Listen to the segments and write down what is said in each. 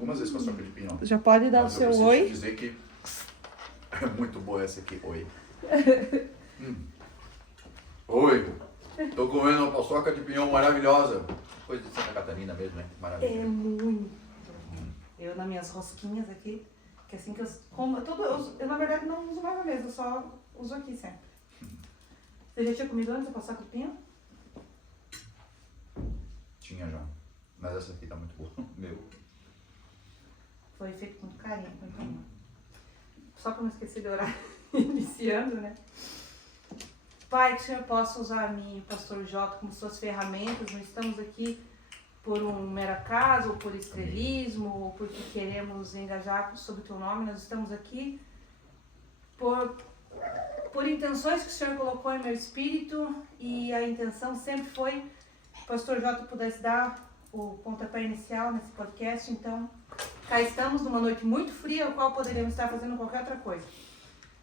algumas vezes com a soca de pinhão. Já pode dar o seu oi. Eu preciso dizer que é muito boa essa aqui, oi. Oi, tô comendo uma paçoca de pinhão maravilhosa. Coisa de Santa Catarina mesmo, né? Maravilhoso. É muito. Eu nas minhas rosquinhas aqui, que assim que eu como, eu na verdade não uso mais na mesa, eu só uso aqui sempre. Você já tinha comido antes a paçoca de pinhão? Tinha já. Mas essa aqui tá muito boa. Meu. Foi feito com muito carinho, com muito amor. Só para não esquecer de orar, iniciando, né? Pai, que o Senhor possa usar a mim, o pastor Jota, como suas ferramentas. Não estamos aqui por um mero acaso, ou por estrelismo, ou porque queremos engajar sobre o teu nome. Nós estamos aqui por intenções que o Senhor colocou em meu espírito, e a intenção sempre foi que o pastor Jota pudesse dar o pontapé inicial nesse podcast. Então, cá estamos numa noite muito fria, a qual poderíamos estar fazendo qualquer outra coisa.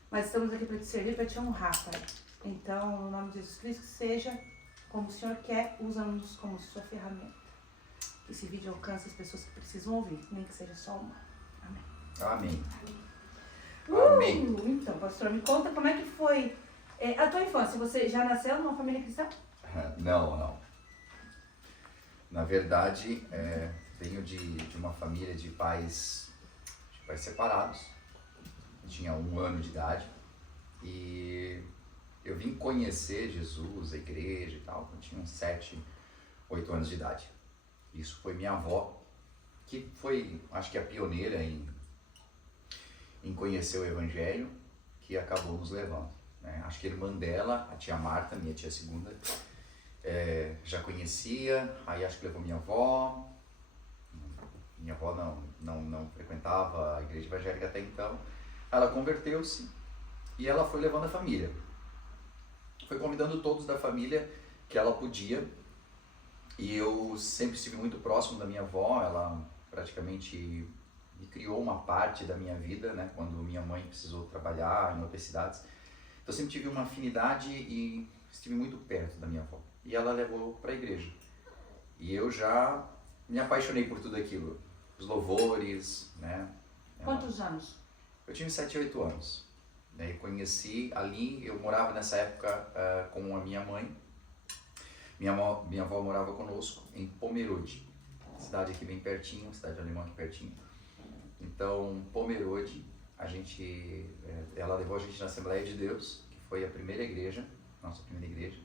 Mas estamos aqui para te servir, para te honrar, Pai. Então, no nome de Jesus Cristo, que seja como o Senhor quer, usa-nos como sua ferramenta. Que esse vídeo alcance as pessoas que precisam ouvir, nem que seja só uma. Amém. Amém. Amém. Então, pastor, me conta como é que foi a tua infância. Você já nasceu numa família cristã? Não. Na verdade, venho de uma família de pais separados. Eu tinha 1 ano de idade e eu vim conhecer Jesus, a igreja e tal, quando tinha uns 7, 8 anos de idade. Isso foi minha avó, que foi, acho que a pioneira em conhecer o Evangelho, que acabou nos levando, né? Acho que a irmã dela, a tia Marta, minha tia segunda, já conhecia, aí acho que levou minha avó. Minha avó não frequentava a igreja evangélica até então. Ela converteu-se e ela foi levando a família. Foi convidando todos da família que ela podia. E eu sempre estive muito próximo da minha avó. Ela praticamente me criou uma parte da minha vida, né? Quando minha mãe precisou trabalhar em outras cidades. Então eu sempre tive uma afinidade e estive muito perto da minha avó. E ela levou para a igreja. E eu já me apaixonei por tudo aquilo. Os louvores, né? Quantos anos? Eu tinha 7, 8 anos. Né? Conheci ali, eu morava nessa época com a minha mãe. Minha avó morava conosco em Pomerode, cidade aqui bem pertinho, cidade alemã aqui pertinho. Então, Pomerode, ela levou a gente na Assembleia de Deus, que foi a primeira igreja, nossa primeira igreja,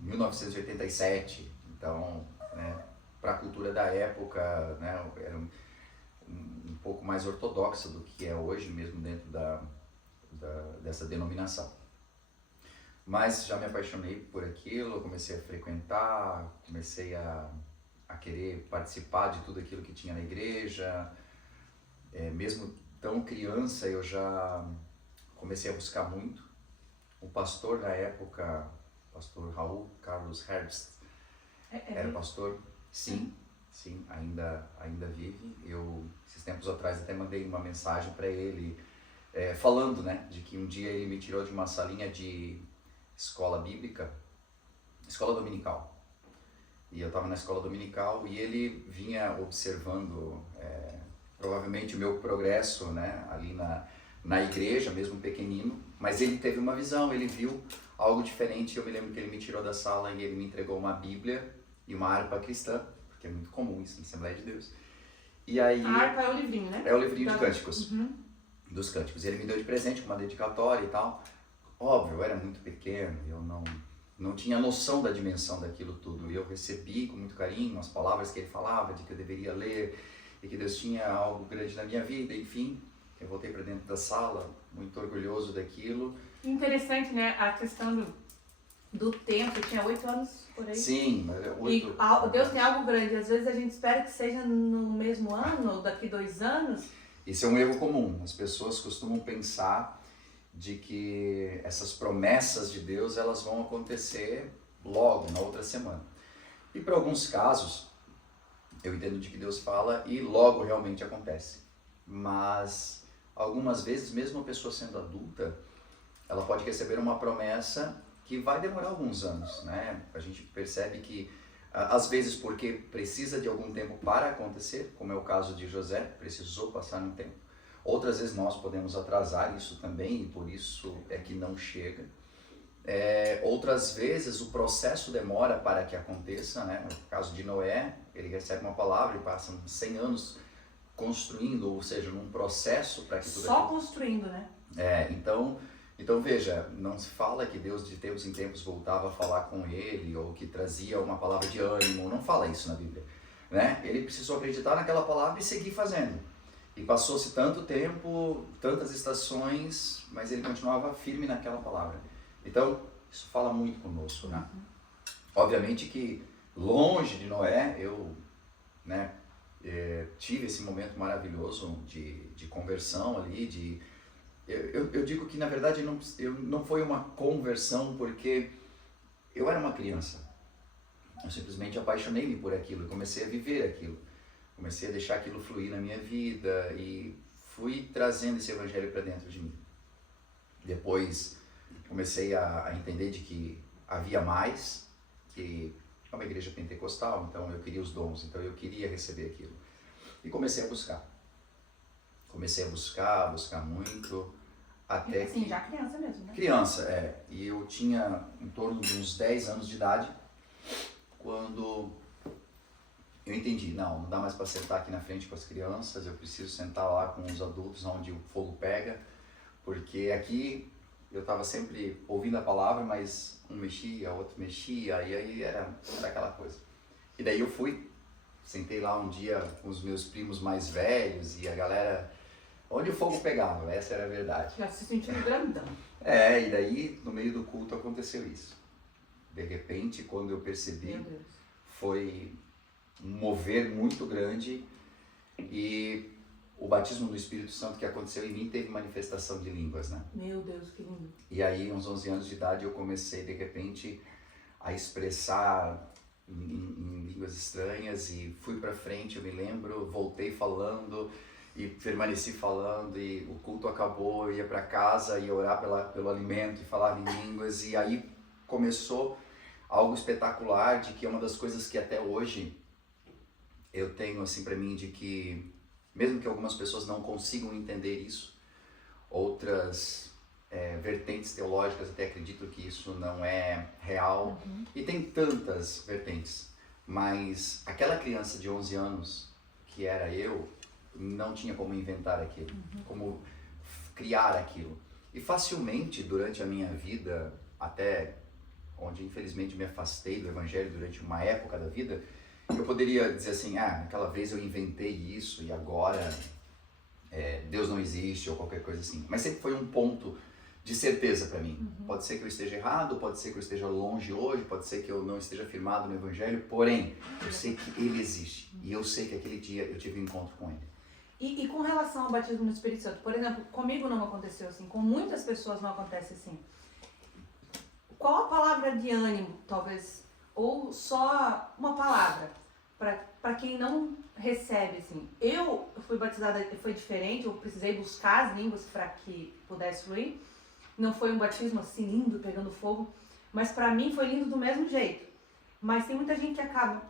1987. Então, né, para a cultura da época, né, era um pouco mais ortodoxa do que é hoje, mesmo dentro dessa denominação. Mas já me apaixonei por aquilo, comecei a frequentar, comecei a querer participar de tudo aquilo que tinha na igreja. Mesmo tão criança, eu já comecei a buscar muito. O pastor da época, pastor Raul Carlos Herbst, era pastor? Sim, ainda vive. Eu, esses tempos atrás, até mandei uma mensagem para ele, falando, né, de que um dia ele me tirou de uma salinha de escola bíblica, escola dominical. E eu estava na escola dominical e ele vinha observando provavelmente o meu progresso, né, ali na igreja, mesmo pequenino, mas ele teve uma visão, ele viu algo diferente. Eu me lembro que ele me tirou da sala e ele me entregou uma Bíblia e uma harpa cristã, porque é muito comum isso na Assembleia de Deus. E aí, a harpa é o livrinho, né? É o livrinho de cânticos, dos cânticos. Ele me deu de presente com uma dedicatória e tal. Óbvio, eu era muito pequeno, eu não tinha noção da dimensão daquilo tudo. E eu recebi com muito carinho as palavras que ele falava, de que eu deveria ler, e que Deus tinha algo grande na minha vida. Enfim, eu voltei para dentro da sala, muito orgulhoso daquilo. Interessante, né? A questão do tempo. Eu tinha 8 anos por aí. Sim, 8. E Deus tem algo grande. Às vezes a gente espera que seja no mesmo ano, ou daqui 2 anos. Isso é um erro comum. As pessoas costumam pensar de que essas promessas de Deus, elas vão acontecer logo, na outra semana. E para alguns casos, eu entendo de que Deus fala e logo realmente acontece. Mas algumas vezes, mesmo a pessoa sendo adulta, ela pode receber uma promessa que vai demorar alguns anos, né? A gente percebe que Às vezes porque precisa de algum tempo para acontecer, como é o caso de José, precisou passar um tempo. Outras vezes nós podemos atrasar isso também e por isso é que não chega. Outras vezes o processo demora para que aconteça, né? No caso de Noé, ele recebe uma palavra e passa 100 anos construindo, ou seja, num processo para que tudo Só aquilo... construindo, né? Então veja, não se fala que Deus de tempos em tempos voltava a falar com ele ou que trazia uma palavra de ânimo, não fala isso na Bíblia, né? Ele precisou acreditar naquela palavra e seguir fazendo. E passou-se tanto tempo, tantas estações, mas ele continuava firme naquela palavra. Então, isso fala muito conosco, né? Obviamente que longe de Noé, eu, né, tive esse momento maravilhoso de conversão ali, eu digo que na verdade não foi uma conversão porque eu era uma criança. Eu simplesmente apaixonei-me por aquilo e comecei a viver aquilo. Comecei a deixar aquilo fluir na minha vida e fui trazendo esse evangelho para dentro de mim. Depois comecei a entender de que havia mais, que é uma igreja pentecostal, então eu queria os dons, então eu queria receber aquilo. E comecei a buscar. Comecei a buscar muito, até assim, que... já criança mesmo, né? Criança, E eu tinha em torno de uns 10 anos de idade, quando eu entendi, não dá mais para sentar aqui na frente com as crianças, eu preciso sentar lá com os adultos, onde o fogo pega, porque aqui eu estava sempre ouvindo a palavra, mas um mexia, outro mexia, e aí era aquela coisa. E daí eu fui, sentei lá um dia com os meus primos mais velhos e a galera, onde o fogo pegava, essa era a verdade. Já se sentindo grandão. E daí no meio do culto aconteceu isso. De repente, quando eu percebi, foi um mover muito grande e o batismo do Espírito Santo que aconteceu em mim teve manifestação de línguas, né? Meu Deus, que lindo. E aí, uns 11 anos de idade, eu comecei, de repente, a expressar em línguas estranhas e fui pra frente, eu me lembro, voltei falando e permaneci falando e o culto acabou, eu ia pra casa, ia orar pelo alimento e falava em línguas e aí começou algo espetacular de que é uma das coisas que até hoje eu tenho assim pra mim de que mesmo que algumas pessoas não consigam entender isso, outras vertentes teológicas até acreditam que isso não é real. E tem tantas vertentes, mas aquela criança de 11 anos, que era eu, não tinha como inventar aquilo, como criar aquilo. E facilmente, durante a minha vida, até onde infelizmente me afastei do Evangelho durante uma época da vida, eu poderia dizer assim, naquela vez eu inventei isso e agora Deus não existe ou qualquer coisa assim. Mas sempre foi um ponto de certeza para mim. Pode ser que eu esteja errado, pode ser que eu esteja longe hoje, pode ser que eu não esteja firmado no Evangelho, porém, eu sei que Ele existe e eu sei que aquele dia eu tive um encontro com Ele. E com relação ao batismo no Espírito Santo, por exemplo, comigo não aconteceu assim, com muitas pessoas não acontece assim. Qual a palavra de ânimo, talvez, ou só uma palavra, para quem não recebe, assim? Eu fui batizada, foi diferente, eu precisei buscar as línguas para que pudesse fluir. Não foi um batismo assim lindo, pegando fogo, mas para mim foi lindo do mesmo jeito. Mas tem muita gente que acaba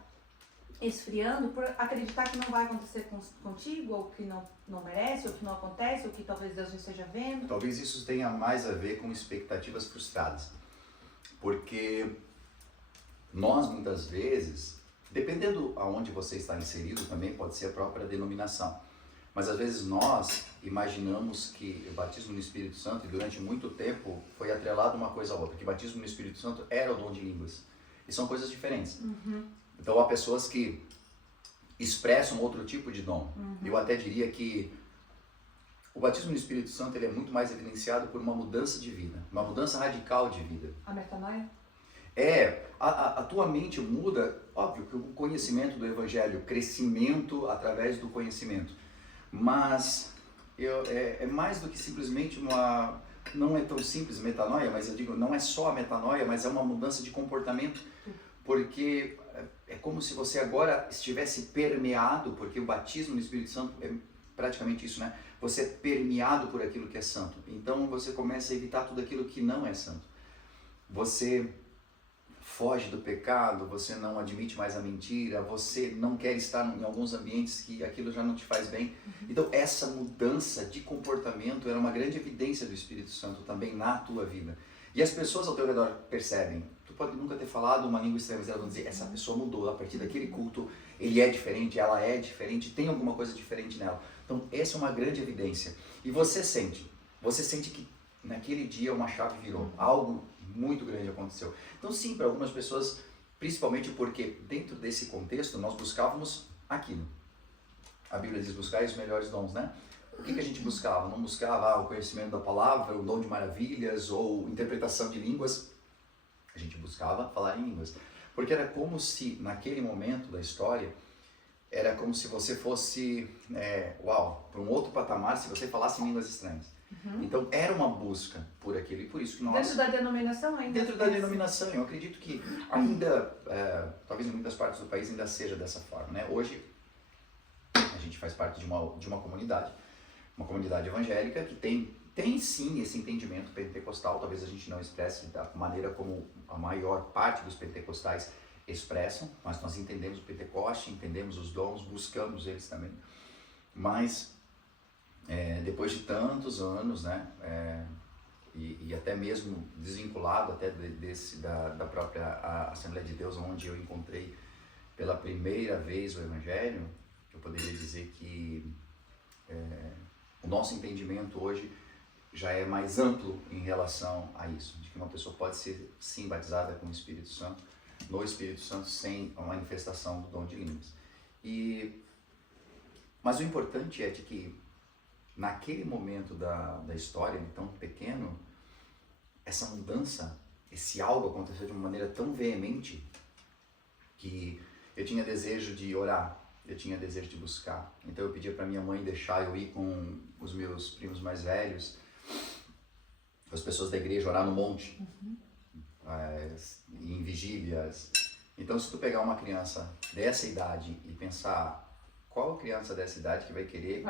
esfriando por acreditar que não vai acontecer contigo, ou que não merece, ou que não acontece, ou que talvez Deus não esteja vendo. Talvez isso tenha mais a ver com expectativas frustradas. Porque nós, muitas vezes, dependendo aonde você está inserido, também pode ser a própria denominação. Mas às vezes nós imaginamos que o batismo no Espírito Santo, e durante muito tempo foi atrelado uma coisa a outra, que o batismo no Espírito Santo era o dom de línguas. E são coisas diferentes. Então há pessoas que expressam outro tipo de dom. Eu até diria que o batismo no Espírito Santo ele é muito mais evidenciado por uma mudança de vida, uma mudança radical de vida. A metanoia? A tua mente muda, óbvio que o conhecimento do Evangelho, crescimento através do conhecimento, mas é mais do que simplesmente uma, não é tão simples metanoia, mas eu digo, não é só a metanoia, mas é uma mudança de comportamento, porque é como se você agora estivesse permeado, porque o batismo no Espírito Santo é praticamente isso, né? Você é permeado por aquilo que é santo, então você começa a evitar tudo aquilo que não é santo. Você foge do pecado, você não admite mais a mentira, você não quer estar em alguns ambientes que aquilo já não te faz bem. Então essa mudança de comportamento era uma grande evidência do Espírito Santo também na tua vida. E as pessoas ao teu redor percebem. Tu pode nunca ter falado uma língua estranha, mas elas vão dizer, essa pessoa mudou a partir daquele culto, ele é diferente, ela é diferente, tem alguma coisa diferente nela. Então essa é uma grande evidência. E você sente que naquele dia uma chave virou, algo muito grande aconteceu. Então sim, para algumas pessoas, principalmente porque dentro desse contexto nós buscávamos aquilo. A Bíblia diz buscar os melhores dons, né? O que a gente buscava? Não buscava o conhecimento da palavra, o dom de maravilhas ou interpretação de línguas. A gente buscava falar em línguas. Porque era como se, naquele momento da história, era como se você fosse, para um outro patamar se você falasse em línguas estranhas. Então era uma busca por aquilo e por isso que nós... Dentro da denominação ainda? Dentro da denominação, eu acredito que ainda, talvez em muitas partes do país ainda seja dessa forma, né? Hoje a gente faz parte de uma comunidade evangélica que tem sim esse entendimento pentecostal, talvez a gente não expresse da maneira como a maior parte dos pentecostais expressam, mas nós entendemos o Pentecoste, entendemos os dons, buscamos eles também, mas depois de tantos anos, né, e até mesmo desvinculado até da própria Assembleia de Deus, onde eu encontrei pela primeira vez o Evangelho, eu poderia dizer que o nosso entendimento hoje já é mais amplo em relação a isso, de que uma pessoa pode ser sim batizada com o Espírito Santo, no Espírito Santo, sem a manifestação do dom de línguas. Mas o importante é de que naquele momento da história, tão pequeno, essa mudança, esse algo aconteceu de uma maneira tão veemente que eu tinha desejo de orar, eu tinha desejo de buscar. Então eu pedia para minha mãe deixar eu ir com os meus primos mais velhos, as pessoas da igreja, orar no monte, em vigílias. Então se tu pegar uma criança dessa idade e pensar qual criança dessa idade que vai querer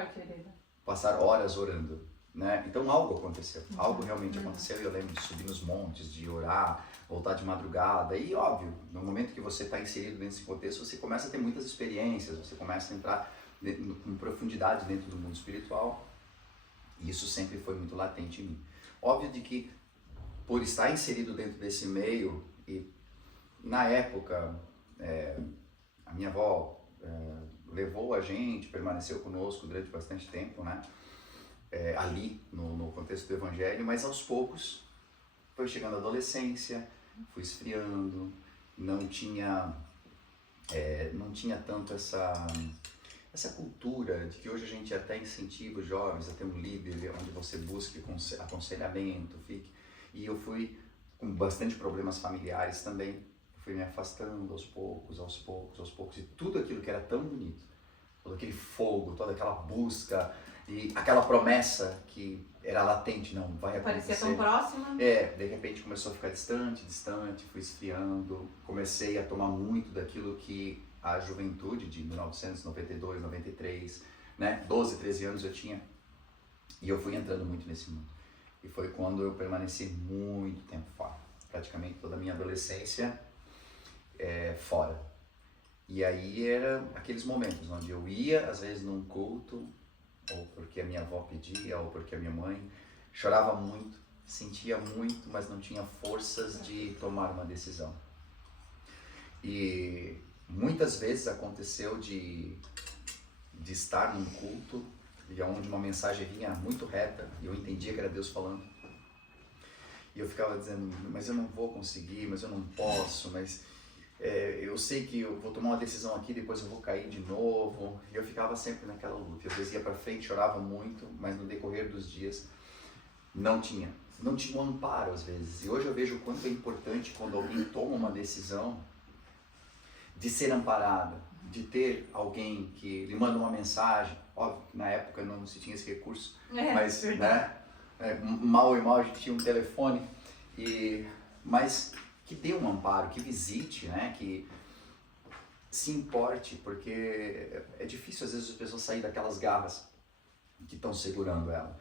passar horas orando, né? Então algo aconteceu, algo realmente aconteceu, e eu lembro de subir nos montes, de orar, voltar de madrugada, e óbvio, no momento que você está inserido nesse contexto, você começa a ter muitas experiências, você começa a entrar com profundidade dentro do mundo espiritual, e isso sempre foi muito latente em mim. Óbvio de que, por estar inserido dentro desse meio, e na época, a minha avó levou a gente, permaneceu conosco durante bastante tempo, né? Ali, no contexto do Evangelho, mas aos poucos foi chegando a adolescência, fui esfriando, não tinha tanto essa cultura de que hoje a gente até incentiva os jovens a ter um líder onde você busque aconselhamento, e eu fui com bastante problemas familiares também, fui me afastando aos poucos, e tudo aquilo que era tão bonito, todo aquele fogo, toda aquela busca e aquela promessa que era latente, não vai acontecer. Parecia tão próxima. De repente começou a ficar distante, fui esfriando, comecei a tomar muito daquilo que a juventude de 1992, 93, né, 12, 13 anos eu tinha, e eu fui entrando muito nesse mundo. E foi quando eu permaneci muito tempo fora, praticamente toda a minha adolescência fora. E aí era aqueles momentos onde eu ia, às vezes num culto, ou porque a minha avó pedia, ou porque a minha mãe, chorava muito, sentia muito, mas não tinha forças de tomar uma decisão. E muitas vezes aconteceu de estar num culto, e onde uma mensagem vinha muito reta, e eu entendia que era Deus falando. E eu ficava dizendo, mas eu não vou conseguir, mas eu não posso, mas eu sei que eu vou tomar uma decisão aqui, depois eu vou cair de novo. E eu ficava sempre naquela luta. Às vezes ia para frente, chorava muito, mas no decorrer dos dias não tinha um amparo às vezes. E hoje eu vejo o quanto é importante quando alguém toma uma decisão de ser amparado, de ter alguém que lhe manda uma mensagem. Óbvio que na época não se tinha esse recurso, mas né, mal a gente tinha um telefone, mas que dê um amparo, que visite, né, que se importe, porque é difícil às vezes as pessoas saírem daquelas garras que estão segurando ela.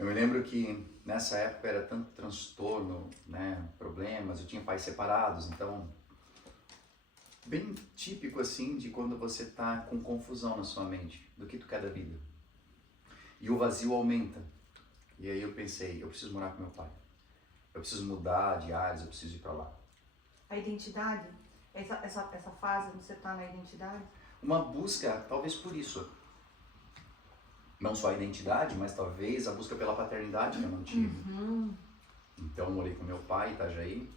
Eu me lembro que nessa época era tanto transtorno, né, problemas, eu tinha pais separados, então bem típico assim de quando você tá com confusão na sua mente do que tu quer da vida. E o vazio aumenta. E aí eu pensei, eu preciso morar com meu pai. Eu preciso mudar de áreas, eu preciso ir para lá. A identidade, essa fase onde você está na identidade? Uma busca, talvez por isso. Não só a identidade, mas talvez a busca pela paternidade que eu não tive. Então eu morei com meu pai, Itajaí.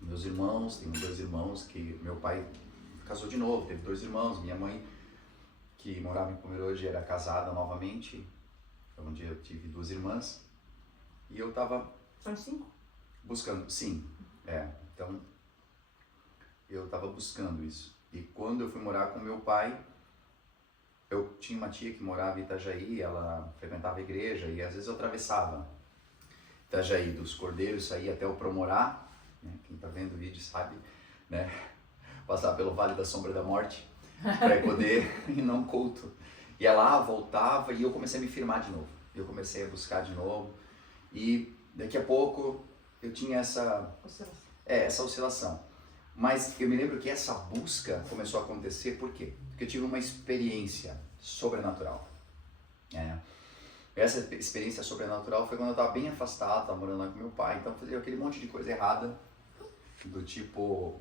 Meus irmãos, tenho 2 irmãos que meu pai casou de novo, teve 2 irmãos. Minha mãe, que morava em Pomerode, era casada novamente. Onde eu tive 2 irmãs. E eu tava... São 5? Buscando, sim. Então eu tava buscando isso. E quando eu fui morar com meu pai, eu tinha uma tia que morava em Itajaí, ela frequentava a igreja e às vezes eu atravessava Itajaí dos Cordeiros, saía até o Promorá, né? Quem tá vendo o vídeo sabe, né? Passar pelo Vale da Sombra da Morte para poder ir num culto. Ia lá, voltava e eu comecei a me firmar de novo. Eu comecei a buscar de novo e daqui a pouco eu tinha essa oscilação. Mas eu me lembro que essa busca começou a acontecer, por quê? Porque eu tive uma experiência sobrenatural. Essa experiência sobrenatural foi quando eu estava bem afastado, estava morando lá com meu pai, então fazia aquele monte de coisa errada, do tipo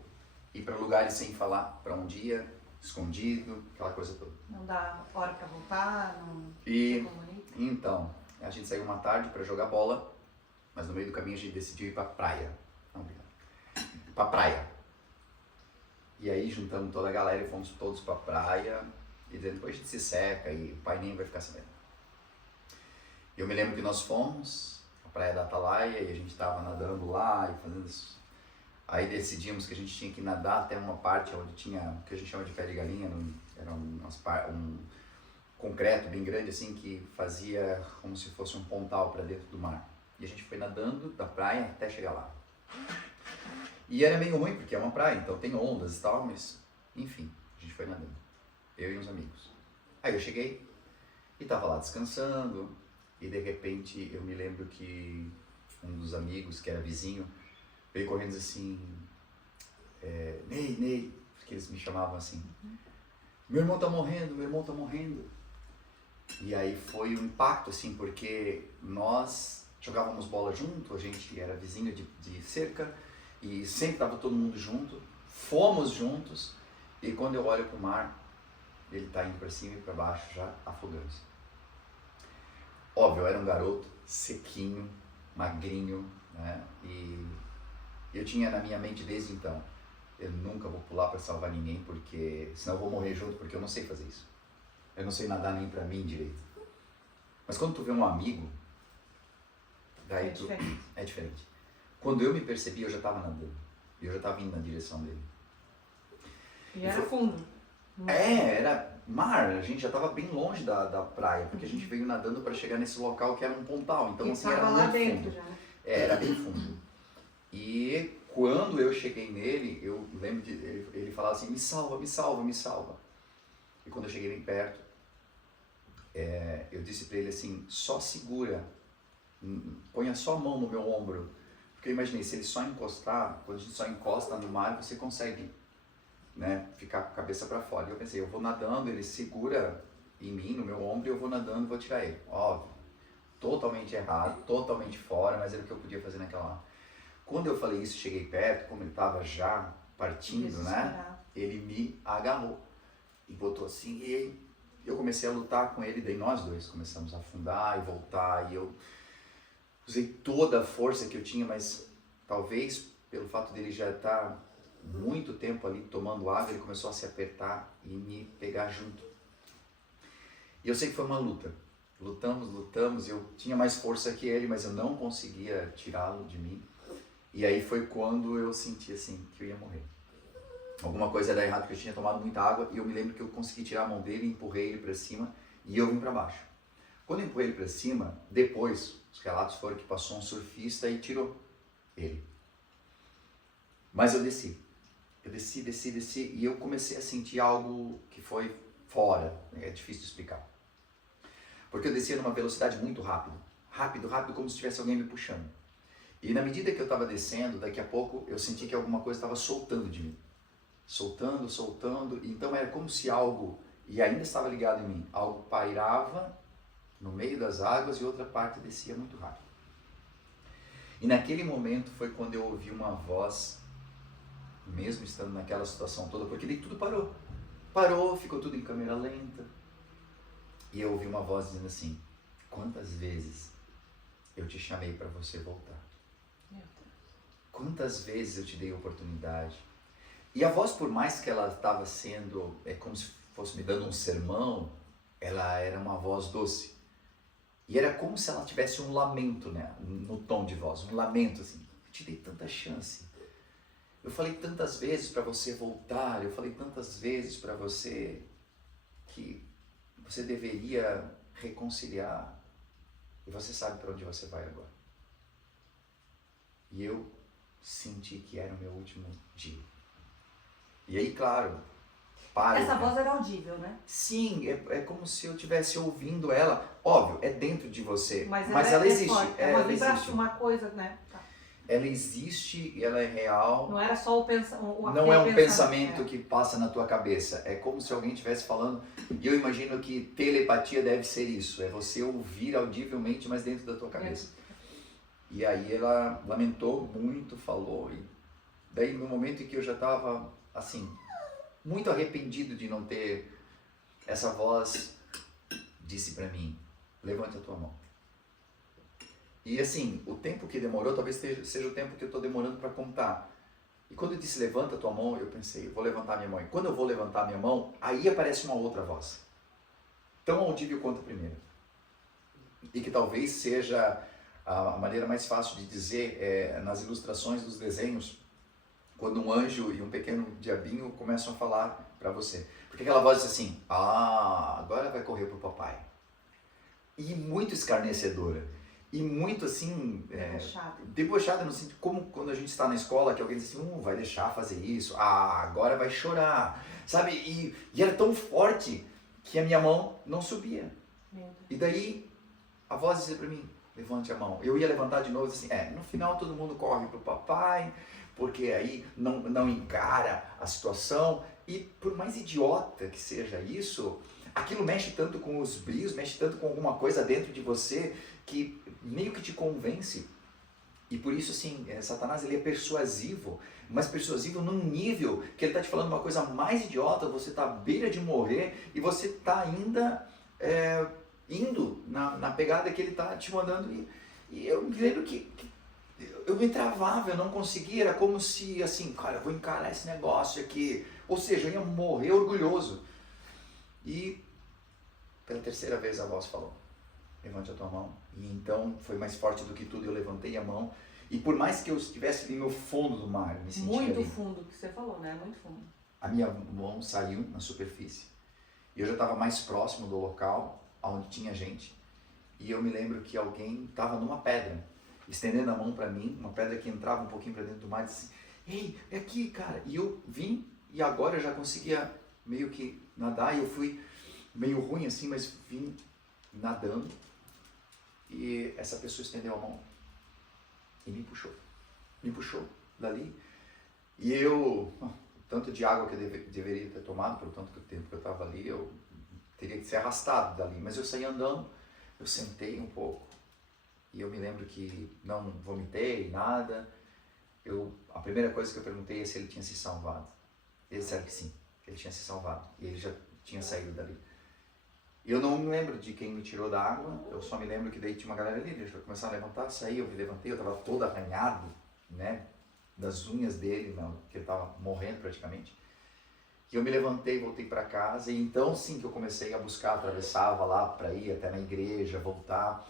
ir para lugares sem falar para um dia, escondido, aquela coisa toda. Não dá hora para voltar, não se comunica. Então, a gente saiu uma tarde para jogar bola, mas no meio do caminho a gente decidiu ir para praia. Não, para praia. E aí juntamos toda a galera e fomos todos pra praia. E depois a gente se seca e o pai nem vai ficar sabendo. Eu me lembro que nós fomos à praia da Atalaia e a gente tava nadando lá e fazendo isso. Aí decidimos que a gente tinha que nadar até uma parte onde tinha, o que a gente chama de pé de galinha, era um concreto bem grande assim que fazia como se fosse um pontal para dentro do mar. E a gente foi nadando da praia até chegar lá. E era meio ruim, porque é uma praia, então tem ondas e tal, mas enfim, a gente foi nadando, eu e uns amigos. Aí eu cheguei e tava lá descansando, e de repente eu me lembro que um dos amigos, que era vizinho, veio correndo e disse assim, Ney, porque eles me chamavam assim, meu irmão tá morrendo. E aí foi um impacto, assim, porque nós jogávamos bola junto, a gente era vizinho de cerca, e sempre estava todo mundo junto, fomos juntos, e quando eu olho para o mar, ele está indo para cima e para baixo, já afogando-se. Óbvio, eu era um garoto sequinho, magrinho, né? E eu tinha na minha mente desde então, eu nunca vou pular para salvar ninguém, porque senão eu vou morrer junto, porque eu não sei fazer isso. Eu não sei nadar nem para mim direito. Mas quando tu vê um amigo, daí é diferente. Quando eu me percebi, eu já estava nadando. Eu já estava indo na direção dele. E era fundo. Era mar. A gente já estava bem longe da praia, porque a gente veio nadando para chegar nesse local que era um pontal. Então, assim, era lá muito dentro fundo. já. Era bem fundo. E quando eu cheguei nele, eu lembro de ele falar assim, me salva. E quando eu cheguei bem perto, eu disse para ele assim, só segura, ponha só a mão no meu ombro. Porque eu imaginei, se ele só encostar, quando a gente só encosta no mar, você consegue, né, ficar com a cabeça para fora. E eu pensei, eu vou nadando, ele segura em mim, no meu ombro, e eu vou nadando e vou tirar ele. Óbvio, totalmente errado, totalmente fora, mas era o que eu podia fazer naquela hora. Quando eu falei isso, cheguei perto, como ele estava já partindo, né, ele me agarrou e botou assim, e eu comecei a lutar com ele, daí nós dois começamos a afundar e voltar, e eu usei toda a força que eu tinha, mas talvez pelo fato dele já estar muito tempo ali tomando água, ele começou a se apertar e me pegar junto. E eu sei que foi uma luta. Lutamos, eu tinha mais força que ele, mas eu não conseguia tirá-lo de mim. E aí foi quando eu senti assim, que eu ia morrer. Alguma coisa ia dar errado, porque eu tinha tomado muita água, e eu me lembro que eu consegui tirar a mão dele, empurrei ele para cima, e eu vim para baixo. Quando eu empurrei ele para cima, depois, os relatos foram que passou um surfista e tirou ele. Mas eu desci, e eu comecei a sentir algo que foi fora, é difícil de explicar. Porque eu descia numa velocidade muito rápida, rápido, rápido, como se tivesse alguém me puxando. E na medida que eu estava descendo, daqui a pouco eu senti que alguma coisa estava soltando de mim. Soltando, soltando. Então era como se algo, e ainda estava ligado em mim, algo pairava no meio das águas e outra parte descia muito rápido. E naquele momento foi quando eu ouvi uma voz, mesmo estando naquela situação toda, porque daí tudo parou. Parou, ficou tudo em câmera lenta. E eu ouvi uma voz dizendo assim: quantas vezes eu te chamei para você voltar? Meu Deus. Quantas vezes eu te dei oportunidade? E a voz, por mais que ela estava sendo, como se fosse me dando um sermão, ela era uma voz doce. E era como se ela tivesse um lamento, né, no tom de voz, um lamento assim: eu te dei tanta chance. Eu falei tantas vezes para você voltar, eu falei tantas vezes para você que você deveria reconciliar, e você sabe para onde você vai agora. E eu senti que era o meu último dia. E aí, claro, Essa voz era audível, né? Sim, é como se eu estivesse ouvindo ela. Óbvio, é dentro de você, mas ela é existe. forte, é uma vibração, uma coisa, né? Ela existe e ela é real. Não era só o pensamento. Não é um pensamento que passa na tua cabeça. É como se alguém estivesse falando. E eu imagino que telepatia deve ser isso. É você ouvir audivelmente, mas dentro da tua cabeça. E aí ela lamentou muito, falou. E daí no momento em que eu já estava assim, muito arrependido de não ter, essa voz disse para mim: levante a tua mão. E assim, o tempo que demorou talvez seja o tempo que eu estou demorando para contar. E quando eu disse levanta a tua mão, eu pensei, eu vou levantar minha mão. E quando eu vou levantar minha mão, aí aparece uma outra voz, tão audível quanto a primeira. E que talvez seja a maneira mais fácil de dizer, nas ilustrações dos desenhos, quando um anjo e um pequeno diabinho começam a falar para você. Porque aquela voz diz assim: agora vai correr pro papai. E muito escarnecedora. E muito assim, debochada no sentido, como quando a gente está na escola, que alguém diz assim: vai deixar fazer isso, agora vai chorar, sabe? E era tão forte que a minha mão não subia. E daí a voz dizia para mim: levante a mão. Eu ia levantar de novo, assim, no final todo mundo corre pro papai, porque aí não encara a situação. E por mais idiota que seja isso, aquilo mexe tanto com os brios, mexe tanto com alguma coisa dentro de você, que meio que te convence. E por isso, assim, Satanás, ele é persuasivo, mas persuasivo num nível que ele está te falando uma coisa mais idiota, você está à beira de morrer e você está ainda indo na pegada que ele está te mandando. E eu me lembro que eu me travava, eu não conseguia, era como se, assim, cara, eu vou encarar esse negócio aqui. Ou seja, eu ia morrer orgulhoso. E pela terceira vez a voz falou: levante a tua mão. E então foi mais forte do que tudo, eu levantei a mão. E por mais que eu estivesse ali no fundo do mar, eu me sentia muito ali. Fundo, que você falou, né? Muito fundo. A minha mão saiu na superfície. E eu já estava mais próximo do local onde tinha gente. E eu me lembro que alguém estava numa pedra, estendendo a mão para mim, uma pedra que entrava um pouquinho para dentro do mar, e disse assim: ei, é aqui, cara. E eu vim, e agora eu já conseguia meio que nadar, e eu fui meio ruim assim, mas vim nadando. E essa pessoa estendeu a mão e me puxou dali. E eu, tanto de água que eu deveria ter tomado, pelo tanto tempo que eu estava ali, eu teria que ser arrastado dali. Mas eu saí andando, eu sentei um pouco, e eu me lembro que não vomitei, nada. A primeira coisa que eu perguntei é se ele tinha se salvado. Eles disseram que sim, que ele tinha se salvado, e ele já tinha saído dali. E eu não me lembro de quem me tirou da água, eu só me lembro que daí tinha uma galera ali, eles começaram a levantar, saí, eu me levantei, eu estava todo arranhado, né, das unhas dele, que ele estava morrendo praticamente. E eu me levantei, voltei para casa, e então sim que eu comecei a buscar, atravessava lá para ir até na igreja, voltar.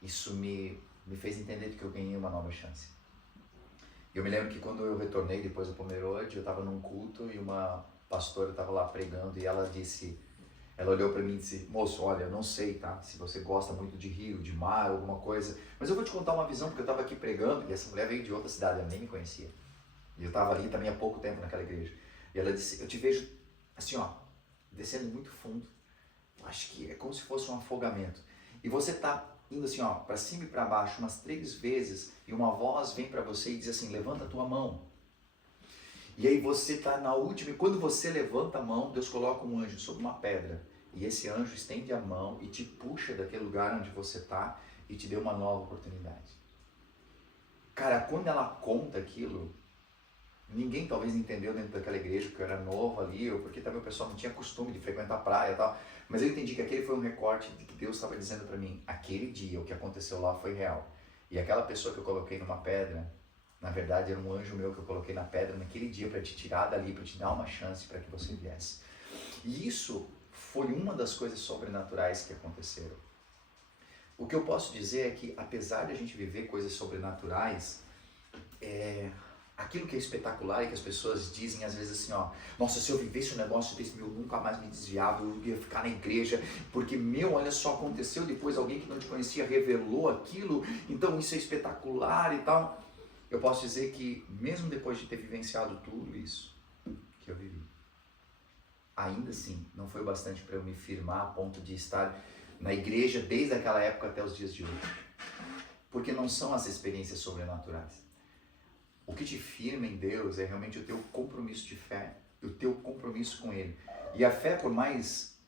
Isso me fez entender que eu ganhei uma nova chance. Eu me lembro que quando eu retornei depois do Pomerode, eu estava num culto e uma pastora estava lá pregando, e ela olhou para mim e disse: moço, olha, eu não sei, tá, se você gosta muito de rio, de mar, alguma coisa, mas eu vou te contar uma visão, porque eu estava aqui pregando, e essa mulher veio de outra cidade, ela nem me conhecia. E eu estava ali também há pouco tempo naquela igreja. E ela disse: eu te vejo assim, descendo muito fundo. Eu acho que é como se fosse um afogamento. E você está indo assim, ó, para cima e para baixo umas 3 vezes, e uma voz vem para você e diz assim, levanta a tua mão. E aí você está na última, e quando você levanta a mão, Deus coloca um anjo sobre uma pedra. E esse anjo estende a mão e te puxa daquele lugar onde você está e te deu uma nova oportunidade. Cara, quando ela conta aquilo, ninguém talvez entendeu dentro daquela igreja, porque eu era novo ali, ou porque também o pessoal não tinha costume de frequentar a praia e tal. Mas eu entendi que aquele foi um recorte de que Deus estava dizendo para mim, aquele dia, o que aconteceu lá foi real. E aquela pessoa que eu coloquei numa pedra, na verdade era um anjo meu que eu coloquei na pedra naquele dia para te tirar dali, para te dar uma chance para que você viesse. E isso foi uma das coisas sobrenaturais que aconteceram. O que eu posso dizer é que, apesar de a gente viver coisas sobrenaturais, aquilo que é espetacular e que as pessoas dizem às vezes assim, ó, nossa, se eu vivesse um negócio desse, eu nunca mais me desviava, eu ia ficar na igreja, porque, olha só, aconteceu depois, alguém que não te conhecia revelou aquilo, então isso é espetacular e tal. Eu posso dizer que, mesmo depois de ter vivenciado tudo isso que eu vivi, ainda assim, não foi bastante para eu me firmar a ponto de estar na igreja desde aquela época até os dias de hoje. Porque não são as experiências sobrenaturais. O que te firma em Deus é realmente o teu compromisso de fé, o teu compromisso com Ele. E a fé, por mais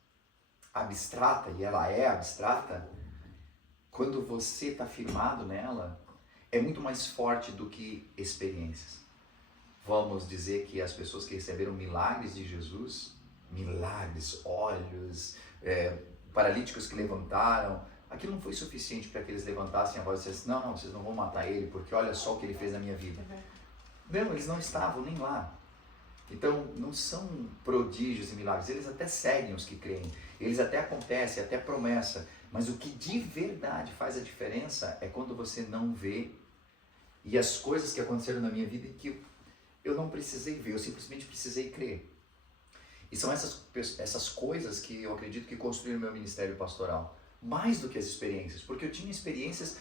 abstrata, e ela é abstrata, quando você está firmado nela, é muito mais forte do que experiências. Vamos dizer que as pessoas que receberam milagres de Jesus, milagres, olhos, paralíticos que levantaram, aquilo não foi suficiente para que eles levantassem a voz e dissessem, não, vocês não vão matar ele, porque olha só o que ele fez na minha vida. Não, eles não estavam nem lá. Então, não são prodígios e milagres, eles até seguem os que creem, eles até acontecem, até promessa, mas o que de verdade faz a diferença é quando você não vê, e as coisas que aconteceram na minha vida que eu não precisei ver, eu simplesmente precisei crer. E são essas coisas que eu acredito que construíram o meu ministério pastoral, mais do que as experiências, porque eu tinha experiências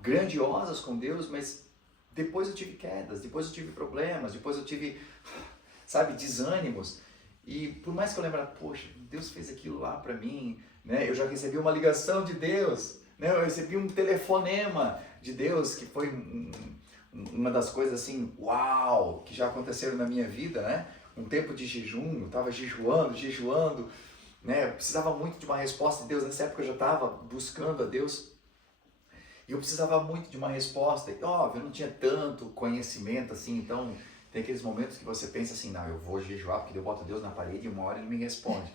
grandiosas com Deus, mas depois eu tive quedas, depois eu tive problemas, depois eu tive, desânimos. E por mais que eu lembre, poxa, Deus fez aquilo lá para mim, né? Eu já recebi uma ligação de Deus, né? Eu recebi um telefonema de Deus, que foi uma das coisas assim, uau, que já aconteceram na minha vida, né? Um tempo de jejum, eu estava jejuando, né? Eu precisava muito de uma resposta de Deus. Nessa época eu já estava buscando a Deus e eu precisava muito de uma resposta. E, óbvio, eu não tinha tanto conhecimento assim, então tem aqueles momentos que você pensa assim, não, eu vou jejuar porque eu boto Deus na parede e uma hora ele me responde.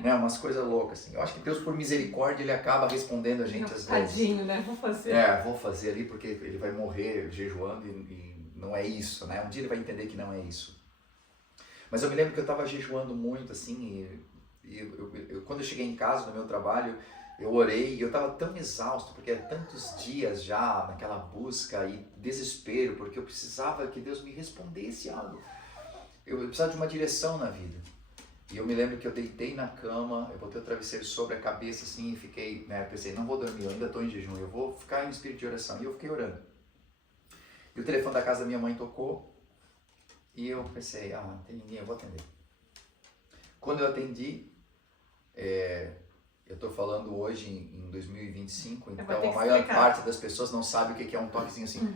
Né? Umas coisas loucas assim. Eu acho que Deus, por misericórdia, ele acaba respondendo a gente às vezes. Tadinho, né? Vou fazer. Vou fazer ali porque ele vai morrer jejuando e não é isso, né? Um dia ele vai entender que não é isso. Mas eu me lembro que eu estava jejuando muito, assim, e quando eu cheguei em casa, no meu trabalho, eu orei e eu estava tão exausto, porque eram tantos dias já naquela busca e desespero, porque eu precisava que Deus me respondesse algo. Eu precisava de uma direção na vida. E eu me lembro que eu deitei na cama, eu botei o travesseiro sobre a cabeça, assim, e fiquei, pensei, não vou dormir, eu ainda estou em jejum, eu vou ficar em espírito de oração. E eu fiquei orando. E o telefone da casa da minha mãe tocou, e eu pensei, não tem ninguém, eu vou atender. Quando eu atendi, eu estou falando hoje em 2025, então a maior parte das pessoas não sabe o que é um toquezinho assim.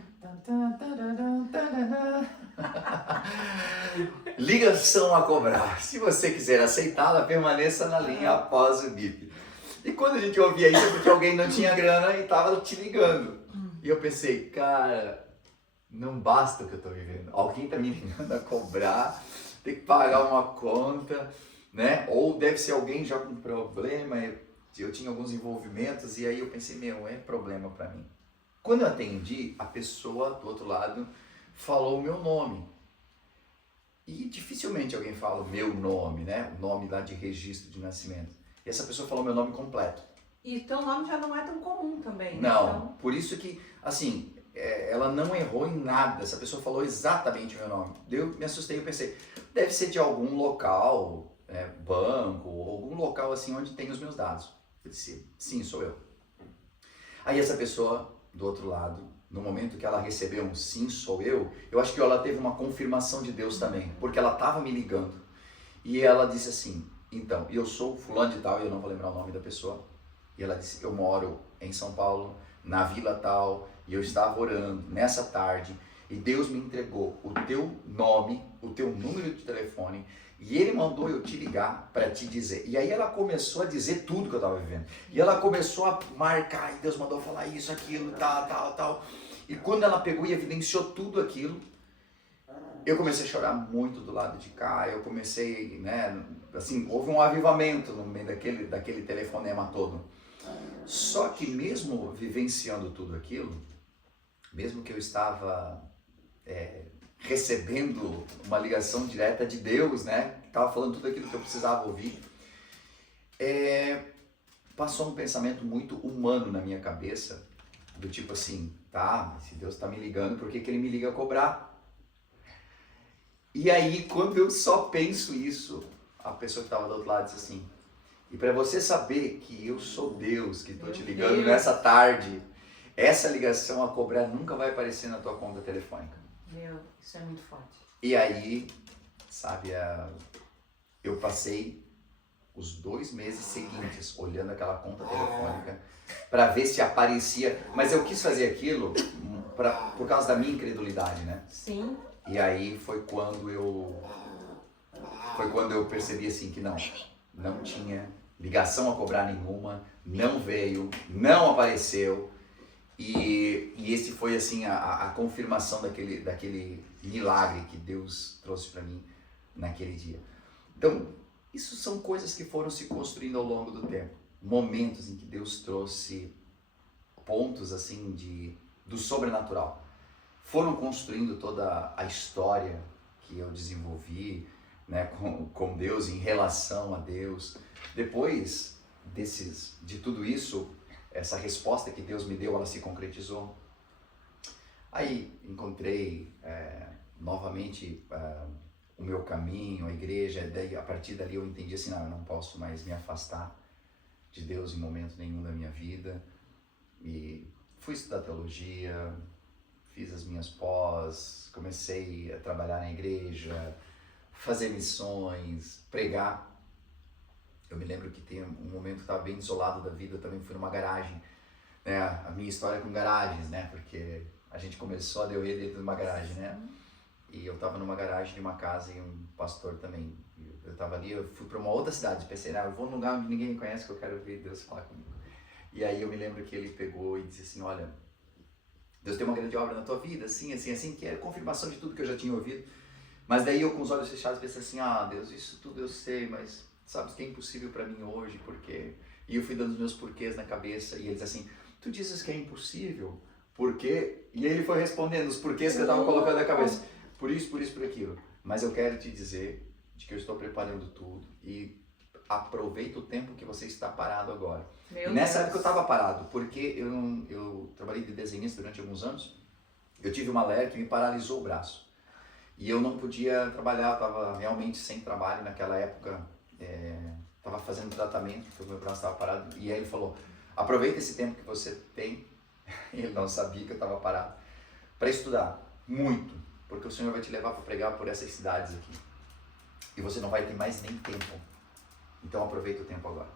Ligação a cobrar. Se você quiser aceitá-la, permaneça na linha após o bip. E quando a gente ouvia isso é porque alguém não tinha grana e estava te ligando. E eu pensei, cara, não basta o que eu estou vivendo. Alguém está me ligando a cobrar, tem que pagar uma conta, né? Ou deve ser alguém já com problema. Eu tinha alguns envolvimentos e aí eu pensei, é problema para mim. Quando eu atendi, a pessoa do outro lado falou o meu nome. E dificilmente alguém fala o meu nome, né? O nome lá de registro de nascimento. E essa pessoa falou meu nome completo. E teu nome já não é tão comum também. Não, então... por isso que, assim, ela não errou em nada. Essa pessoa falou exatamente o meu nome. Eu me assustei, eu pensei, deve ser de algum local, banco, ou algum local assim onde tem os meus dados. Eu disse, sim, sou eu. Aí essa pessoa do outro lado, no momento que ela recebeu um sim, sou eu acho que ela teve uma confirmação de Deus também, porque ela estava me ligando. E ela disse assim, então, eu sou fulano de tal, e eu não vou lembrar o nome da pessoa, E ela disse, eu moro em São Paulo, na vila tal, e eu estava orando nessa tarde, e Deus me entregou o teu nome, o teu número de telefone, e Ele mandou eu te ligar para te dizer. E aí ela começou a dizer tudo que eu estava vivendo. E ela começou a marcar, e Deus mandou falar isso, aquilo, tal. E quando ela pegou e evidenciou tudo aquilo, eu comecei a chorar muito do lado de cá, eu comecei, né, assim, houve um avivamento no meio daquele telefonema todo. Só que mesmo vivenciando tudo aquilo, mesmo que eu estava recebendo uma ligação direta de Deus, né, que estava falando tudo aquilo que eu precisava ouvir, passou um pensamento muito humano na minha cabeça, do tipo assim, tá, se Deus está me ligando, por que Ele me liga a cobrar? E aí, quando eu só penso isso, a pessoa que estava do outro lado disse assim, e para você saber que eu sou Deus, que estou te ligando nessa tarde, essa ligação a cobrar nunca vai aparecer na tua conta telefônica. Meu, isso é muito forte. E aí, sabe, eu passei os 2 meses seguintes olhando aquela conta telefônica para ver se aparecia, mas eu quis fazer aquilo por causa da minha incredulidade, né? Sim. E aí foi quando eu percebi assim que não tinha ligação a cobrar nenhuma, não veio, não apareceu. E esse foi assim a confirmação daquele milagre que Deus trouxe para mim naquele dia. Então, isso são coisas que foram se construindo ao longo do tempo. Momentos em que Deus trouxe pontos assim do sobrenatural. Foram construindo toda a história que eu desenvolvi, né, com Deus, em relação a Deus. Depois de tudo isso, essa resposta que Deus me deu, ela se concretizou. Aí encontrei novamente o meu caminho, a igreja. Daí, a partir dali eu entendi assim, eu não posso mais me afastar de Deus em momento nenhum da minha vida. E fui estudar teologia, fiz as minhas pós, comecei a trabalhar na igreja, fazer missões, pregar. Eu me lembro que tem um momento que estava bem isolado da vida, eu também fui numa garagem, né? A minha história com garagens, né? Porque a gente começou a DOE dentro de uma garagem, né? E eu estava numa garagem de uma casa e um pastor também. Eu estava ali, eu fui para uma outra cidade, pensei, eu vou num lugar onde ninguém me conhece, que eu quero ouvir Deus falar comigo. E aí eu me lembro que ele pegou e disse assim, olha, Deus tem uma grande obra na tua vida, assim, que é confirmação de tudo que eu já tinha ouvido. Mas daí eu com os olhos fechados pensei assim, Deus, isso tudo eu sei, mas sabes que é impossível para mim hoje, porque... E eu fui dando os meus porquês na cabeça, e ele disse assim, tu dizes que é impossível, por quê? E ele foi respondendo os porquês que eu estava colocando na cabeça. Por isso, por aquilo. Mas eu quero te dizer de que eu estou preparando tudo e aproveita o tempo que você está parado agora. E nessa época eu estava parado, porque eu trabalhei de desenhista durante alguns anos, eu tive uma ler que me paralisou o braço. E eu não podia trabalhar, estava realmente sem trabalho naquela época, estava fazendo tratamento, porque o meu braço estava parado. E aí ele falou, aproveita esse tempo que você tem, ele não sabia que eu estava parado, para estudar muito, porque o Senhor vai te levar para pregar por essas cidades aqui. E você não vai ter mais nem tempo. Então aproveita o tempo agora.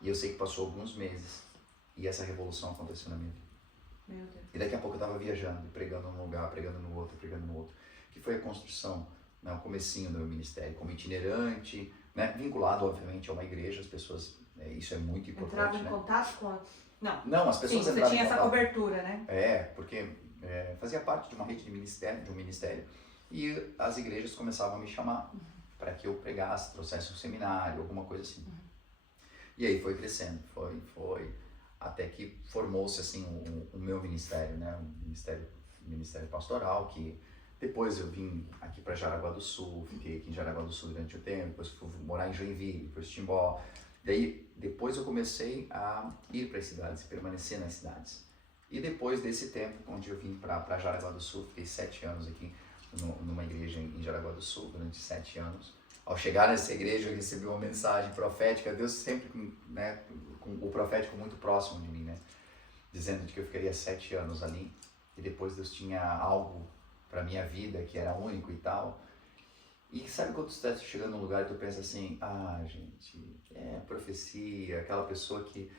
E eu sei que passou alguns meses e essa revolução aconteceu na minha vida. Meu Deus. E daqui a pouco eu estava viajando, pregando num lugar, pregando no outro, que foi a construção, né, o comecinho do meu ministério, como itinerante, né, vinculado obviamente a uma igreja, as pessoas, isso é muito importante. Entrava em contato com a... Não, as pessoas Sim, entravam você tinha em essa contato. cobertura, né? Porque fazia parte de uma rede de um ministério, e as igrejas começavam a me chamar para que eu pregasse, trouxesse um seminário, alguma coisa assim. E aí foi crescendo, foi, até que formou-se assim o meu ministério, né, o ministério pastoral, que depois eu vim aqui para Jaraguá do Sul, fiquei aqui em Jaraguá do Sul durante o tempo, depois fui morar em Joinville, depois Timbó. Daí, depois eu comecei a ir para as cidades, permanecer nas cidades. E depois desse tempo, onde eu vim para Jaraguá do Sul, fiquei 7 anos aqui numa igreja em Jaraguá do Sul, durante 7 anos. Ao chegar nessa igreja, eu recebi uma mensagem profética, Deus sempre, né, com o profético muito próximo de mim, né, dizendo de que eu ficaria 7 anos ali, e depois Deus tinha algo para minha vida que era único e tal. E sabe quando você está chegando num lugar e tu pensa assim, gente, é profecia, aquela pessoa que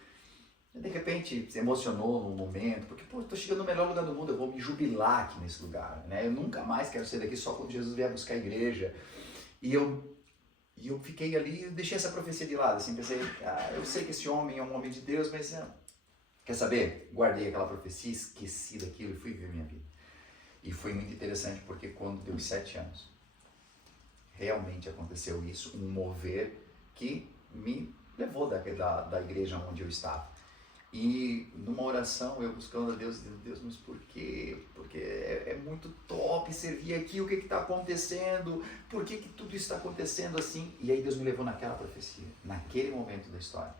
De repente se emocionou num momento, porque pô, estou chegando no melhor lugar do mundo, eu vou me jubilar aqui nesse lugar, né? Eu nunca mais quero sair daqui só quando Jesus vier buscar a igreja. E eu fiquei ali, eu deixei essa profecia de lado, assim, pensei, eu sei que esse homem é um homem de Deus, mas quer saber? Guardei aquela profecia, esqueci daquilo e fui viver minha vida. E foi muito interessante porque quando deu 7 anos, realmente aconteceu isso, um mover que me levou da igreja onde eu estava. E numa oração, eu buscando a Deus, dizendo, Deus, mas por quê? Porque é muito top servir aqui, o que está acontecendo? Por que tudo está acontecendo assim? E aí Deus me levou naquela profecia, naquele momento da história.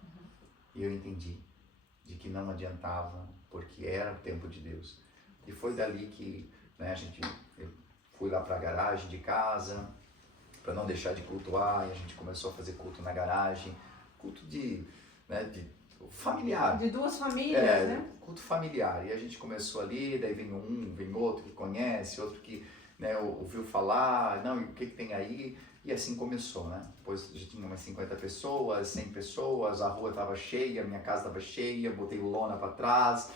E eu entendi de que não adiantava, porque era o tempo de Deus. E foi dali que, né, eu fui lá para a garagem de casa, para não deixar de cultuar, e a gente começou a fazer culto na garagem, culto de familiar. De 2 famílias, né? Culto familiar. E a gente começou ali, daí vem outro que conhece, outro que, né, ouviu falar, não, e o que tem aí? E assim começou, né? Depois já tinha umas 50 pessoas, 100 pessoas, a rua estava cheia, a minha casa estava cheia, botei lona para trás,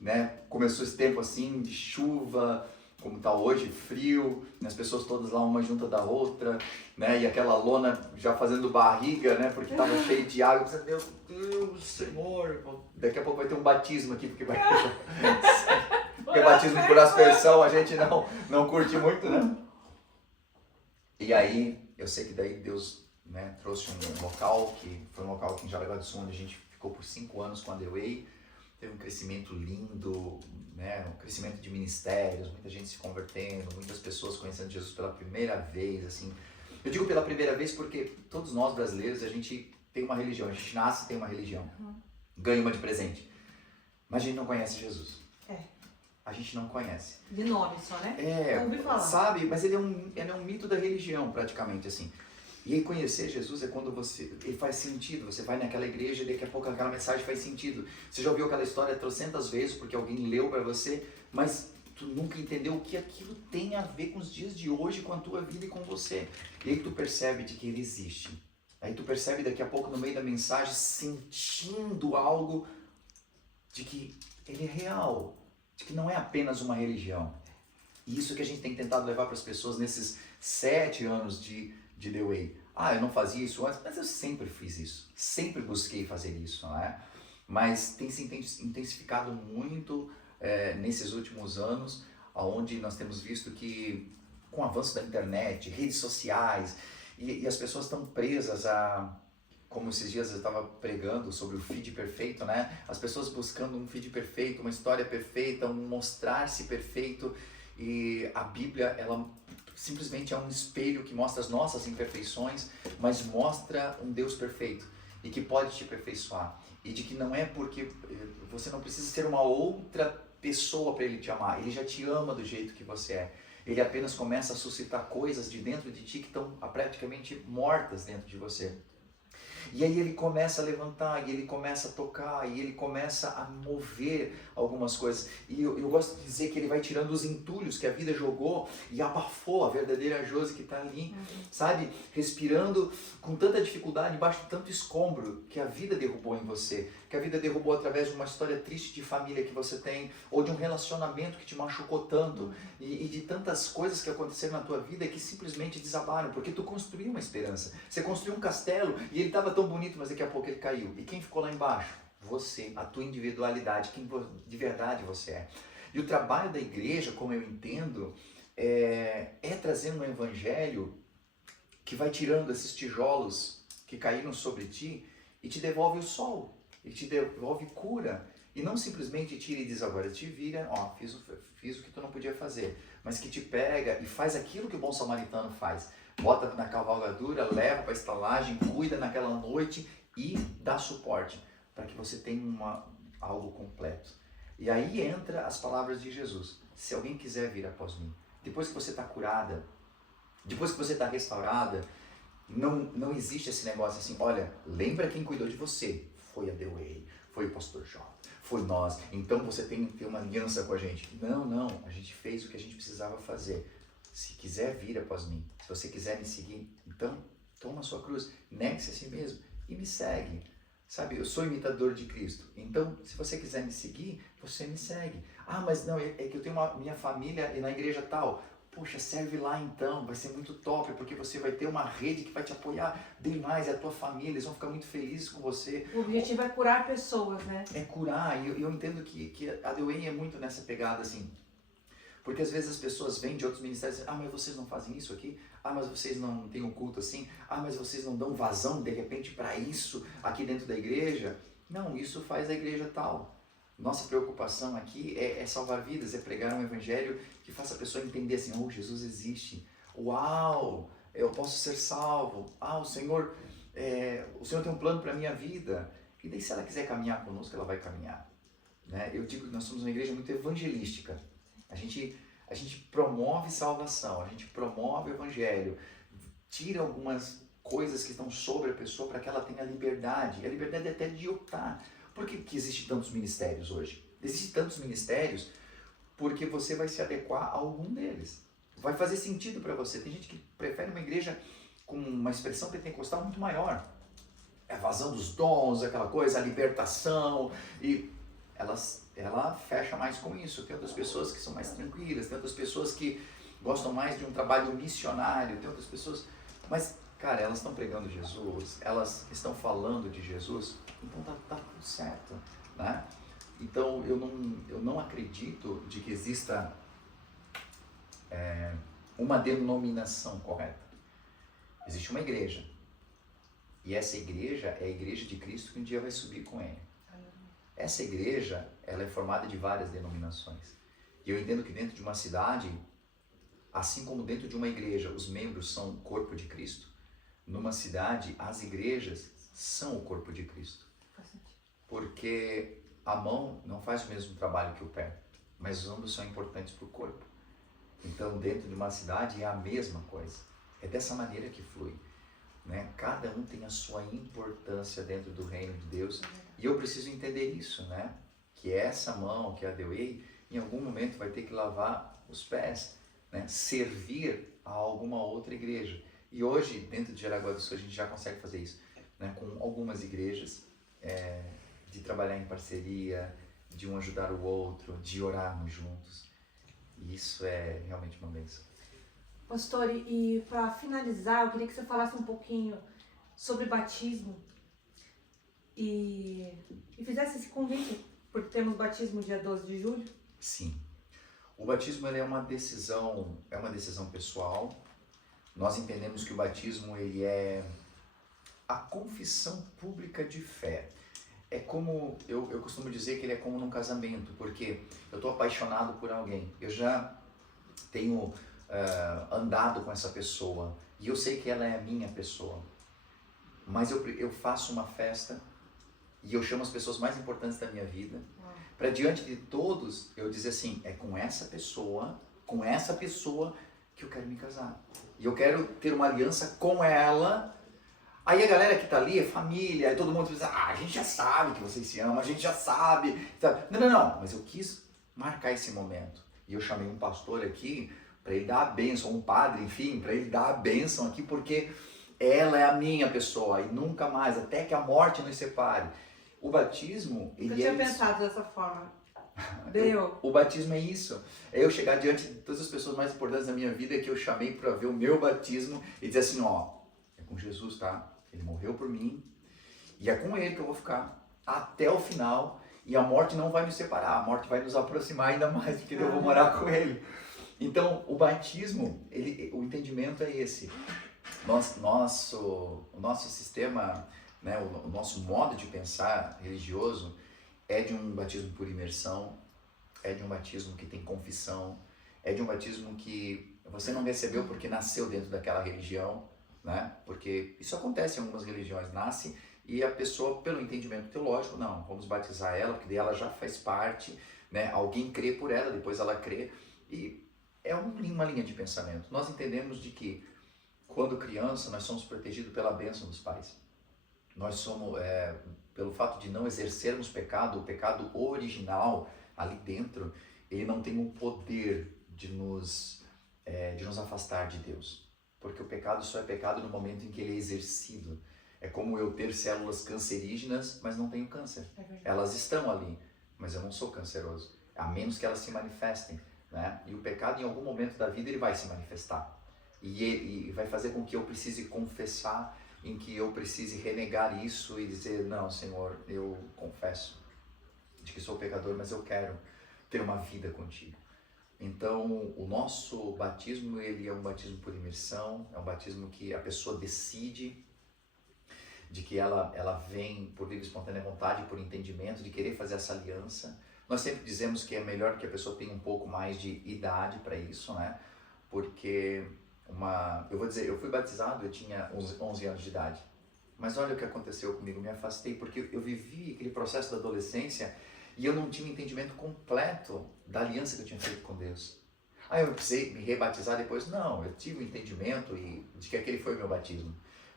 né? Começou esse tempo assim de chuva, como está hoje, frio, né? As pessoas todas lá uma junto da outra, né? E aquela lona já fazendo barriga, né? Porque estava cheio de água. Eu pensei, meu Deus, Senhor, daqui a pouco vai ter um batismo aqui, porque batismo por aspersão a gente não curte muito, né? E aí, eu sei que daí Deus, né, trouxe um local, que foi um local aqui em Jaraguá do Sul, onde a gente ficou por 5 anos com a The Way. Teve um crescimento lindo, né, um crescimento de ministérios, muita gente se convertendo, muitas pessoas conhecendo Jesus pela primeira vez, assim. Eu digo pela primeira vez porque todos nós brasileiros, a gente tem uma religião, a gente nasce e tem uma religião, ganha uma de presente, mas a gente não conhece Jesus. A gente não conhece. De nome só, né? Ouvi falar. Sabe, mas ele é um mito da religião, praticamente, assim. E aí conhecer Jesus é quando ele faz sentido, você vai naquela igreja e daqui a pouco aquela mensagem faz sentido. Você já ouviu aquela história trocentas vezes porque alguém leu para você, mas tu nunca entendeu o que aquilo tem a ver com os dias de hoje, com a tua vida e com você. E aí tu percebe de que ele existe. Aí tu percebe daqui a pouco no meio da mensagem, sentindo algo de que ele é real, de que não é apenas uma religião. E isso que a gente tem tentado levar para as pessoas nesses 7 anos de The Way. Eu não fazia isso antes, mas eu sempre fiz isso. Sempre busquei fazer isso, não é? Mas tem se intensificado muito nesses últimos anos, onde nós temos visto que, com o avanço da internet, redes sociais, e as pessoas estão presas a... Como esses dias eu estava pregando sobre o feed perfeito, né? As pessoas buscando um feed perfeito, uma história perfeita, um mostrar-se perfeito. E a Bíblia, ela simplesmente é um espelho que mostra as nossas imperfeições, mas mostra um Deus perfeito e que pode te aperfeiçoar. E de que não é porque você não precisa ser uma outra pessoa para Ele te amar. Ele já te ama do jeito que você é. Ele apenas começa a suscitar coisas de dentro de ti que estão praticamente mortas dentro de você. E aí ele começa a levantar, e ele começa a tocar, e ele começa a mover algumas coisas. E eu gosto de dizer que ele vai tirando os entulhos que a vida jogou e abafou a verdadeira Josi que está ali, sabe? Respirando com tanta dificuldade, embaixo de tanto escombro que a vida derrubou em você. Que a vida derrubou através de uma história triste de família que você tem, ou de um relacionamento que te machucou tanto, e de tantas coisas que aconteceram na tua vida que simplesmente desabaram, porque tu construiu uma esperança. Você construiu um castelo e ele estava tão bonito, mas daqui a pouco ele caiu. E quem ficou lá embaixo? Você, a tua individualidade, quem de verdade você é. E o trabalho da igreja, como eu entendo, é trazer um evangelho que vai tirando esses tijolos que caíram sobre ti e te devolve o sol, e te devolve cura. E não simplesmente tira e diz, agora te vira, fiz o que tu não podia fazer, mas que te pega e faz aquilo que o bom samaritano faz. Bota na cavalgadura, leva para a estalagem, cuida naquela noite e dá suporte para que você tenha algo completo. E aí entra as palavras de Jesus. Se alguém quiser vir após mim, depois que você está curada, depois que você está restaurada, não existe esse negócio assim, olha, lembra quem cuidou de você? Foi a The Way, foi o Pastor J, foi nós, então você tem que ter uma aliança com a gente. Não, a gente fez o que a gente precisava fazer. Se quiser vir após mim, se você quiser me seguir, então toma a sua cruz, negue-se a si mesmo e me segue. Sabe, eu sou imitador de Cristo. Então, se você quiser me seguir, você me segue. Ah, mas não, é que eu tenho minha família e na igreja tal. Poxa, serve lá então, vai ser muito top, porque você vai ter uma rede que vai te apoiar demais, é a tua família, eles vão ficar muito felizes com você. O objetivo é curar pessoas, né? É curar, e eu entendo que a The Way é muito nessa pegada assim. Porque às vezes as pessoas vêm de outros ministérios e dizem, ah, mas vocês não fazem isso aqui? Ah, mas vocês não têm um culto assim? Ah, mas vocês não dão vazão de repente para isso aqui dentro da igreja? Não, isso faz a igreja tal. Nossa preocupação aqui é salvar vidas, é pregar um evangelho que faça a pessoa entender assim, oh, Jesus existe. Uau, eu posso ser salvo. Ah, o Senhor tem um plano para a minha vida. E daí se ela quiser caminhar conosco, ela vai caminhar. Né? Eu digo que nós somos uma igreja muito evangelística. A gente promove salvação, a gente promove o evangelho, tira algumas coisas que estão sobre a pessoa para que ela tenha liberdade, e a liberdade é até de optar. Por que existem tantos ministérios hoje? Existem tantos ministérios porque você vai se adequar a algum deles. Vai fazer sentido para você. Tem gente que prefere uma igreja com uma expressão pentecostal muito maior. É a vazão dos dons, aquela coisa, a libertação, e ela fecha mais com isso. Tem outras pessoas que são mais tranquilas, tem outras pessoas que gostam mais de um trabalho missionário, tem outras pessoas... Mas, cara, elas estão pregando Jesus, elas estão falando de Jesus, então tá tudo certo, né? Então eu não acredito de que exista uma denominação correta. Existe uma igreja, e essa igreja é a igreja de Cristo que um dia vai subir com ele. Essa igreja, ela é formada de várias denominações. E eu entendo que dentro de uma cidade, assim como dentro de uma igreja, os membros são o corpo de Cristo, numa cidade, as igrejas são o corpo de Cristo. Porque a mão não faz o mesmo trabalho que o pé, mas ambos são importantes para o corpo. Então, dentro de uma cidade é a mesma coisa. É dessa maneira que flui. Né? Cada um tem a sua importância dentro do reino de Deus. E eu preciso entender isso, né? Que essa mão, que é a The Way, em algum momento vai ter que lavar os pés, né? Servir a alguma outra igreja. E hoje, dentro de Jaraguá do Sul, a gente já consegue fazer isso, né? Com algumas igrejas, de trabalhar em parceria, de um ajudar o outro, de orarmos juntos. E isso é realmente uma bênção. Pastor, e para finalizar, eu queria que você falasse um pouquinho sobre batismo e fizesse esse convite, porque temos batismo dia 12 de julho. Sim. O batismo ele é uma decisão pessoal. Nós entendemos que o batismo ele é a confissão pública de fé. É como, eu costumo dizer que ele é como num casamento, porque eu estou apaixonado por alguém, eu já tenho andado com essa pessoa e eu sei que ela é a minha pessoa, mas eu faço uma festa e eu chamo as pessoas mais importantes da minha vida para diante de todos eu dizer assim, é com essa pessoa que eu quero me casar e eu quero ter uma aliança com ela. Aí a galera que tá ali é família, aí todo mundo diz, a gente já sabe que vocês se amam, a gente já sabe. Não, mas eu quis marcar esse momento. E eu chamei um pastor aqui para ele dar a bênção, um padre, enfim, para ele dar a bênção aqui, porque ela é a minha pessoa e nunca mais, até que a morte nos separe. O batismo, ele eu tinha pensado dessa forma. O batismo é isso. É eu chegar diante de todas as pessoas mais importantes da minha vida que eu chamei para ver o meu batismo e dizer assim, ó, é com Jesus, tá? Ele morreu por mim e é com ele que eu vou ficar até o final e a morte não vai nos separar, a morte vai nos aproximar ainda mais porque eu vou morar com ele. Então, o batismo, o entendimento é esse. O nosso sistema, né, o nosso modo de pensar religioso é de um batismo por imersão, é de um batismo que tem confissão, é de um batismo que você não recebeu porque nasceu dentro daquela religião, né? Porque isso acontece em algumas religiões, nasce e a pessoa, pelo entendimento teológico, não, vamos batizar ela, porque daí ela já faz parte, né? Alguém crê por ela, depois ela crê, e é uma linha de pensamento. Nós entendemos de que, quando criança, nós somos protegidos pela bênção dos pais. Nós somos, pelo fato de não exercermos pecado, o pecado original ali dentro, ele não tem o poder de nos afastar de Deus. Porque o pecado só é pecado no momento em que ele é exercido. É como eu ter células cancerígenas, mas não tenho câncer. É verdade. Elas estão ali, mas eu não sou canceroso, a menos que elas se manifestem, né? E o pecado, em algum momento da vida, ele vai se manifestar. E vai fazer com que eu precise confessar, em que eu precise renegar isso e dizer, não, Senhor, eu confesso de que sou pecador, mas eu quero ter uma vida contigo. Então, o nosso batismo, ele é um batismo por imersão, é um batismo que a pessoa decide, de que ela vem por livre e espontânea vontade, por entendimento, de querer fazer essa aliança. Nós sempre dizemos que é melhor que a pessoa tenha um pouco mais de idade para isso, né? Porque, eu vou dizer, eu fui batizado, eu tinha 11 anos de idade. Mas olha o que aconteceu comigo, me afastei, porque eu vivi aquele processo da adolescência e eu não tinha um entendimento completo da aliança que eu tinha feito com Deus. Eu precisei me rebatizar depois? Não, eu tive um entendimento de que aquele foi o meu batismo.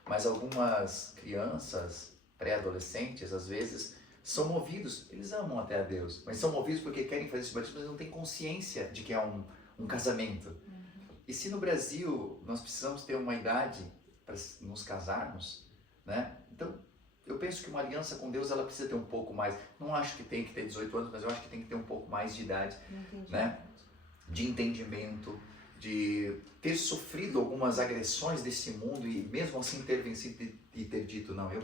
Mas algumas crianças, pré-adolescentes, às vezes, são movidos, eles amam até a Deus, mas são movidos porque querem fazer esse batismo, mas não têm consciência de que é um casamento. E se no Brasil nós precisamos ter uma idade para nos casarmos, né? Então, eu penso que uma aliança com Deus, ela precisa ter um pouco mais, não acho que tem que ter 18 anos, mas eu acho que tem que ter um pouco mais de idade, né? De entendimento, de ter sofrido algumas agressões desse mundo e mesmo assim ter vencido e ter dito, não, eu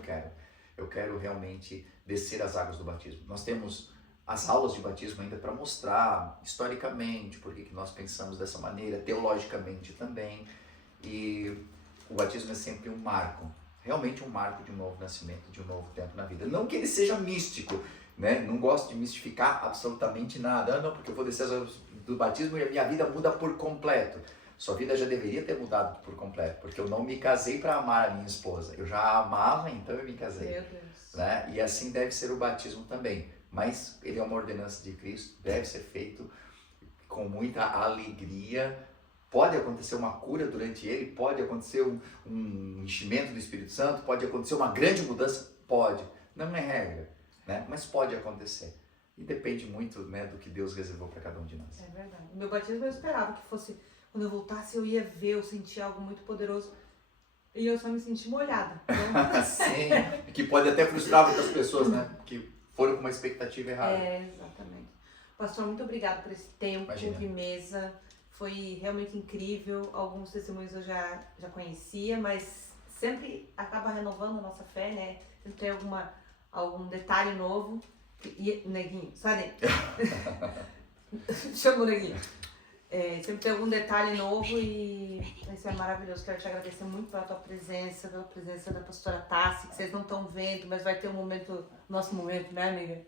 quero realmente descer as águas do batismo. Nós temos as aulas de batismo ainda para mostrar historicamente por que nós pensamos dessa maneira, teologicamente também, e o batismo é sempre um marco, realmente um marco de um novo nascimento, de um novo tempo na vida. Não que ele seja místico, né? Não gosto de mistificar absolutamente nada, não, porque eu vou descer as águas do batismo e a minha vida muda por completo. Sua vida já deveria ter mudado por completo, porque eu não me casei para amar a minha esposa, eu já a amava, então eu me casei. Meu Deus. Né? E assim deve ser o batismo também, mas ele é uma ordenança de Cristo, deve ser feito com muita alegria. Pode acontecer uma cura durante ele, pode acontecer um enchimento do Espírito Santo, pode acontecer uma grande mudança, pode, não é regra, né? Mas pode acontecer. E depende muito, né, do que Deus reservou para cada um de nós. É verdade. O meu batismo eu esperava que fosse, quando eu voltasse eu ia ver, eu sentia algo muito poderoso. E eu só me senti molhada. Então... Sim, que pode até frustrar muitas pessoas, né? Que foram com uma expectativa errada. Exatamente. Pastor, muito obrigado por esse tempo de mesa. Foi realmente incrível. Alguns testemunhos eu já conhecia, mas sempre acaba renovando a nossa fé, né? Sempre tem algum detalhe novo. E, Neguinho, sabe? Chama o Neguinho. Sempre tem algum detalhe novo e isso é maravilhoso. Quero te agradecer muito pela tua presença, pela presença da pastora Tassi, que vocês não estão vendo, mas vai ter um momento, nosso momento, né, amiga?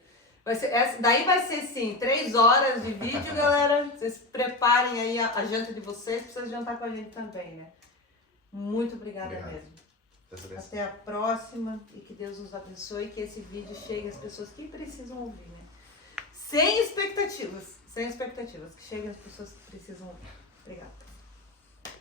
Daí vai ser, sim, 3 horas de vídeo, galera. Vocês preparem aí a janta de vocês, pra vocês jantar com a gente também, né? Muito obrigada mesmo. Até a próxima e que Deus nos abençoe e que esse vídeo chegue às pessoas que precisam ouvir, né? Sem expectativas, que cheguem às pessoas que precisam ouvir. Obrigada.